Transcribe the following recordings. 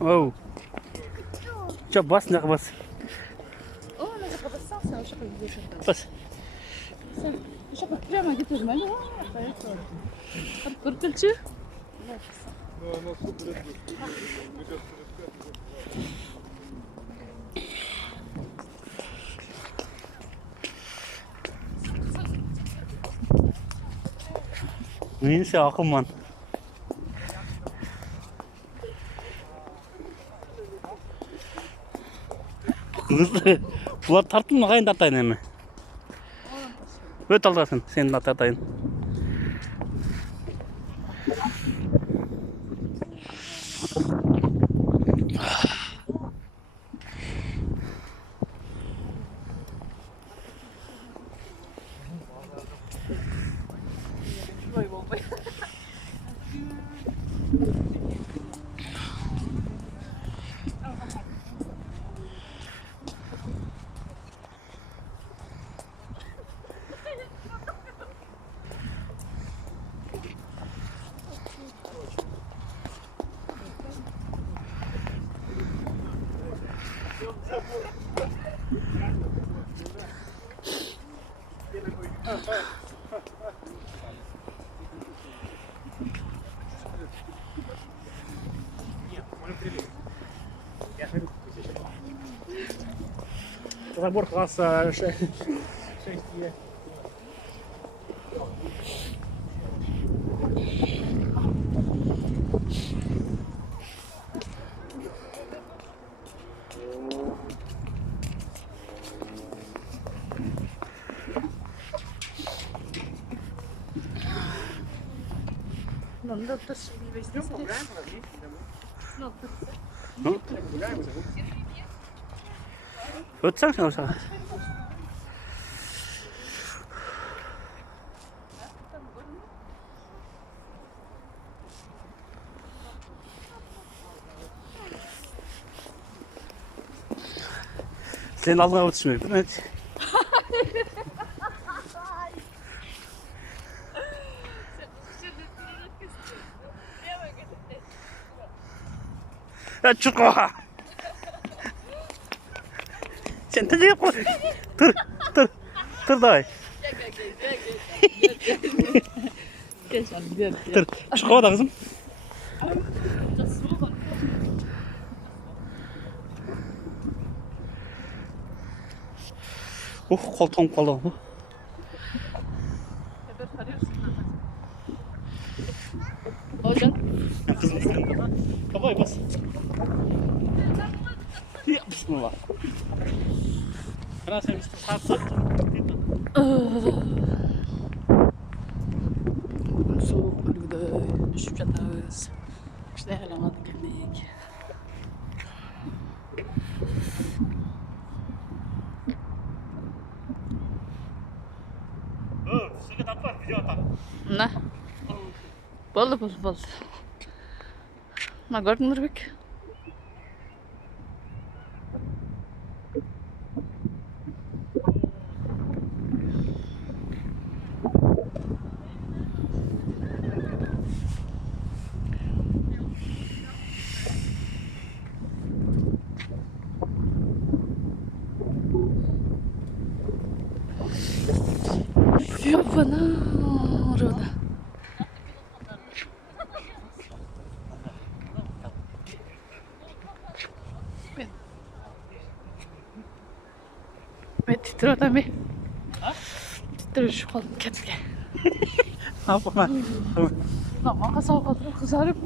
Oh. Coba bas nggak bas? Oh, nasa kabasa sa siya kay Bas. siya pa prямо gitu mana? Kurkulcu. Ini sih aku man. Бұлар тарттың ағайын тартайын әме. Өт алдасын, сені тартайын. Забор класса 6. Надо тоже вести. Өтсең сен осыға. Сен алдыңа өтішмек. Çıkma. Sen de yap. Dur day. Dur. Çıkma da kızım. Koltuğum kaldı. Hocam. Kızım üstünde. Kafayı bas. Ya bismillah. Kana sen üstü kalksak. Soğuk kulübede düşüp жатабыз. İşte helamadık geldik. Sizge tatlar video atar. Ne? Болды. На город Нұрбек. Опана, рода. Мен титір отам бе? Титір үшіп қалдым кәтілге. Apa? Маған сау қалдым қызарып.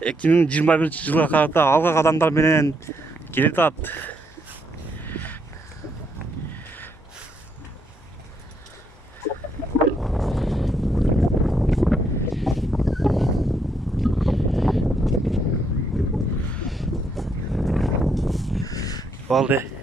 Эки миң жыйырма биринчи жылга карата алга кадамдар менен келе атат. Valde.